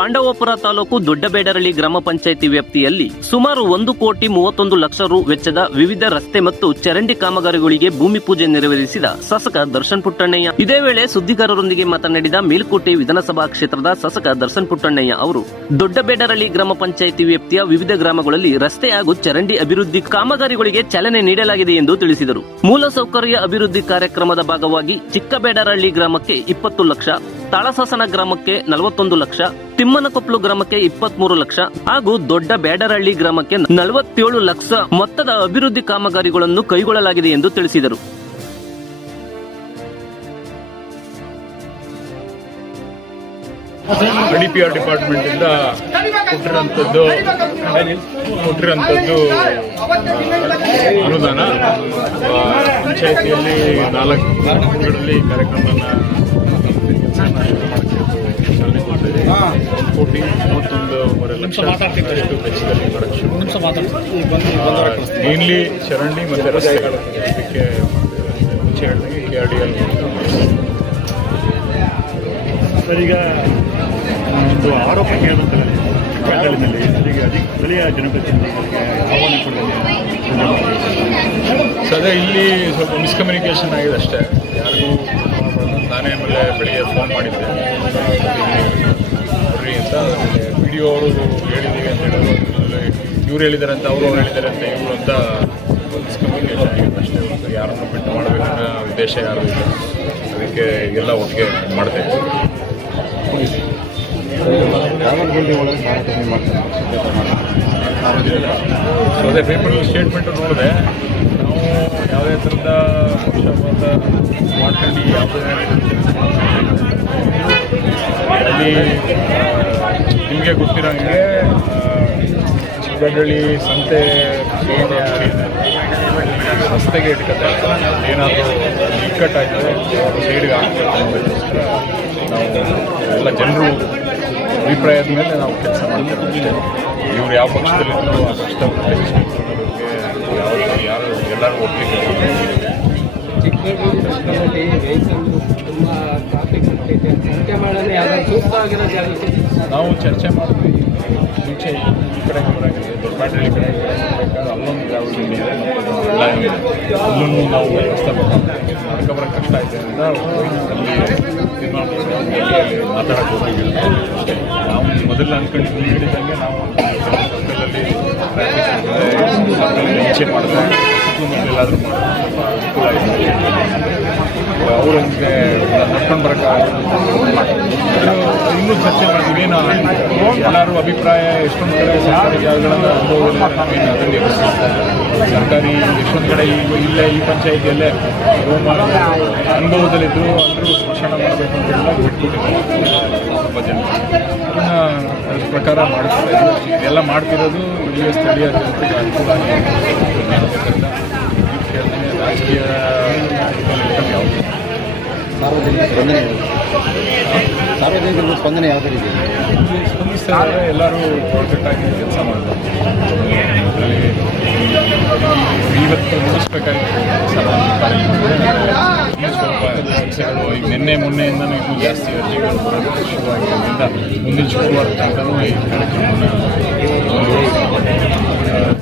ಪಾಂಡವಪುರ ತಾಲೂಕು ದೊಡ್ಡಬೇಡರಳ್ಳಿ ಗ್ರಾಮ ಪಂಚಾಯಿತಿ ವ್ಯಾಪ್ತಿಯಲ್ಲಿ ಸುಮಾರು 1,31,00,000 ರು ವೆಚ್ಚದ ವಿವಿಧ ರಸ್ತೆ ಮತ್ತು ಚರಂಡಿ ಕಾಮಗಾರಿಗಳಿಗೆ ಭೂಮಿ ಪೂಜೆ ನೆರವೇರಿಸಿದ ಶಾಸಕ ದರ್ಶನ್ ಪುಟ್ಟಣ್ಣಯ್ಯ. ಇದೇ ವೇಳೆ ಸುದ್ದಿಗಾರರೊಂದಿಗೆ ಮಾತನಾಡಿದ ಮೇಲ್ಕೋಟೆ ವಿಧಾನಸಭಾ ಕ್ಷೇತ್ರದ ಶಾಸಕ ದರ್ಶನ್ ಪುಟ್ಟಣ್ಣಯ್ಯ ಅವರು ದೊಡ್ಡಬೇಡರಳ್ಳಿ ಗ್ರಾಮ ಪಂಚಾಯಿತಿ ವ್ಯಾಪ್ತಿಯ ವಿವಿಧ ಗ್ರಾಮಗಳಲ್ಲಿ ರಸ್ತೆ ಹಾಗೂ ಚರಂಡಿ ಅಭಿವೃದ್ಧಿ ಕಾಮಗಾರಿಗಳಿಗೆ ಚಾಲನೆ ನೀಡಲಾಗಿದೆ ಎಂದು ತಿಳಿಸಿದರು. ಮೂಲಸೌಕರ್ಯ ಅಭಿವೃದ್ಧಿ ಕಾರ್ಯಕ್ರಮದ ಭಾಗವಾಗಿ ಚಿಕ್ಕಬೇಡರಳ್ಳಿ ಗ್ರಾಮಕ್ಕೆ 20 ಲಕ್ಷ, ತಾಳಸಾಸನ ಗ್ರಾಮಕ್ಕೆ 41 ಲಕ್ಷ, ತಿಮ್ಮನಕೊಪ್ಲು ಗ್ರಾಮಕ್ಕೆ 23 ಲಕ್ಷ ಹಾಗೂ ದೊಡ್ಡ ಬೇಡರಹಳ್ಳಿ ಗ್ರಾಮಕ್ಕೆ 47 ಲಕ್ಷ ಮೊತ್ತದ ಅಭಿವೃದ್ಧಿ ಕಾಮಗಾರಿಗಳನ್ನು ಕೈಗೊಳ್ಳಲಾಗಿದೆ ಎಂದು ತಿಳಿಸಿದರು. ಡಿಪಿಆರ್ ಡಿಪಾರ್ಟ್ಮೆಂಟ್ ಇಂದ ಕೊಟ್ಟಿರುವಂತದ್ದು ಅನುದಾನ ಪಂಚಾಯಿತಿಯಲ್ಲಿ 4 ಹಂತಗಳಲ್ಲಿ ಕಾರ್ಯಕ್ರಮವನ್ನು ಚಾಲನೆ ಮಾಡಿದೆ. 1,31,500,000 ವೆಚ್ಚದಲ್ಲಿ ಮೇನ್ಲಿ ಚರಂಡಿ ಮತ್ತು ರಸ್ತೆಗಳು ಇದಕ್ಕೆ ಮುಂಚೆ ಹೇಳಿದಂಗೆ KRDL. ಸರ್, ಈಗ ಒಂದು ಆರೋಪ ಕೇಳುತ್ತದೆ ಬೆಂಗಳೂರಿನಲ್ಲಿ ಸ್ಥಳೀಯ ಜನಪ್ರತಿನಿಧಿಗಳಿಗೆ ಆಹ್ವಾನ ಸದ್ಯ ಇಲ್ಲಿ ಸ್ವಲ್ಪ ಮಿಸ್ಕಮ್ಯುನಿಕೇಶನ್ ಆಗಿದೆ ಅಷ್ಟೇ. ಯಾರಿಗೂ ನಾನೇ ಆಮೇಲೆ ಬೆಳಿಗ್ಗೆ ಫೋನ್ ಮಾಡಿದ್ದೆ ಬರ್ರಿ ಅಂತ. ವಿಡಿಯೋ ಅವರು ಹೇಳಿದ್ದೀವಿ ಅಂತ ಹೇಳೋದು, ಇವ್ರು ಹೇಳಿದ್ದಾರೆ ಅಂತ ಅವರು ಹೇಳಿದ್ದಾರೆ ಅಂತ ಇವರು ಅಂತ ಮಿಸ್ಕಮ್ಯುನಿಕೇಶನ್ ಆಗಿದೆ ಅಷ್ಟೇ. ಒಂದು ಯಾರನ್ನು ಬಿಟ್ಟು ಮಾಡಬೇಕನ್ನೋ ಉದ್ದೇಶ ಯಾರು ಇಲ್ಲ. ಅದಕ್ಕೆ ಎಲ್ಲ ಒಟ್ಟಿಗೆ ಮಾಡಿದೆ. ಸೊ ಅದೇ ಪೇಪರ್ ಸ್ಟೇಟ್ಮೆಂಟ್ ನೋಡಿದೆ. ನಾವು ಯಾವುದೇ ಥರದ ಪಕ್ಷಪಾತ ಮಾಡ್ಕೊಂಡು ಯಾವುದೇ ಅಲ್ಲಿ ನಿಮಗೆ ಗೊತ್ತಿರೋಂಗೆ ಚಿಕ್ಕಬೇಡಳ್ಳಿ ಸಂತೆ ರಸ್ತೆಗೆ ಇಟ್ಕೊತಾರೆ. ಏನಾದರೂ ಇಕ್ಕಟ್ಟಾಗಿದೆ ಸೈಡ್ಗೆ ಹಾಕ್ಬೇಕಂತ ನಾವು ಎಲ್ಲ ಜನರು ಅಭಿಪ್ರಾಯದ ಮೇಲೆ ನಾವು ಕೆಲಸ ಮಾಡ್ತೇವೆ ಅಷ್ಟೇ. ಇವ್ರು ಯಾವ ಪಕ್ಷದಲ್ಲಿದ್ದೋ ಆ ಪಕ್ಷದ ಯಾರು ಎಲ್ಲರೂ ಒಟ್ಟಿಗೆ ನಾವು ಚರ್ಚೆ ಮಾಡಿದ್ವಿ. ಮುಂಚೆ ಈ ಕಡೆ ದೊಡ್ಡಬೇಡರಳ್ಳಿ ಕಡೆ ಬೇಕಾದ್ರೆ ಅಲ್ಲೊಂದು ಗ್ರಾವಲ್ ಇದೆ, ಎಲ್ಲ ಅಲ್ಲೂ ನಾವು ವ್ಯವಸ್ಥೆ ಮಾಡ್ಕೊಬರೋಕ್ಕೆ ಕಷ್ಟ ಆಯ್ತು ಅಂತ ಅಲ್ಲಿ ಮಾತಾಡೋಕ್ಕೆ ಹೋಗಿಲ್ಲ ಅಷ್ಟೇ. ನಾವು ಮೊದಲು ಅಂದ್ಕೊಂಡಿದ್ದು ಹೇಳಿದಂಗೆ ನಾವು ಸರ್ಕಲಲ್ಲಿ ಈಚೆ ಮಾಡಿದ್ರೆ ಎಲ್ಲಾದರೂ ಅನುಕೂಲ ಆಯಿತು. ಅವರಂತೆ ನಡ್ಕೊಂಡು ಬರೋಕ್ಕಾಗಲ್ಲ. ಇನ್ನೂ ಚರ್ಚೆ ಮಾಡ್ತೀವಿ. ಏನು ಎಲ್ಲರೂ ಅಭಿಪ್ರಾಯ ಎಷ್ಟೊಂದು ಕಡೆ ಸರ್ಕಾರಿ ಜಾಗಗಳನ್ನು ಅದರಲ್ಲಿ ಸರ್ಕಾರಿ ಎಷ್ಟೊಂದು ಕಡೆ ಇಲ್ಲೇ ಈ ಪಂಚಾಯಿತಿಯಲ್ಲೇ ಅನುಭವದಲ್ಲಿದ್ದರು ಅಂದರೂ ಸ್ಮಶಾನ ಮಾಡಬೇಕು ಅಂತೆಲ್ಲ ಬಿಟ್ಬಿಟ್ಟಿದ್ದಾರೆ ಸ್ವಲ್ಪ ಜನ. ಅದ್ರ ಪ್ರಕಾರ ಮಾಡ್ತಾರೆ. ಇದೆಲ್ಲ ಮಾಡ್ತಿರೋದು ಇಲ್ಲಿಯ ಸ್ಥಳೀಯ ಜನತೆಗೆ ಅನುಕೂಲ ಆಗಿದೆ. ರಾಜಕೀಯ ಯಾವುದು ಸಾರ್ವಜನಿಕರ ಸ್ಪಂದನೆ ಯಾವ ಥರ ಇದೆ? ಸ್ಪಂದಿಸ್ತಾರೆ. ಎಲ್ಲರೂ ಒಗ್ಗಟ್ಟಾಗಿ ಕೆಲಸ ಮಾಡ್ತಾರೆ. ಇವತ್ತು ಮುಗಿಸ್ಬೇಕಾಗಿತ್ತು ಸ್ವಲ್ಪ ಕೆಲಸಗಳು ಈಗ ನಿನ್ನೆ ಮೊನ್ನೆಯಿಂದನೂ ಇನ್ನೂ ಜಾಸ್ತಿ ಅರ್ಜಿಗಳು ಬರೋದು ಶುರುವಾಗಿರೋದ್ರಿಂದ ಮುಂದಿನ ಶುಕ್ರವಾರ ತನಕನೂ ಈ ಕಾರ್ಯಕ್ರಮವನ್ನು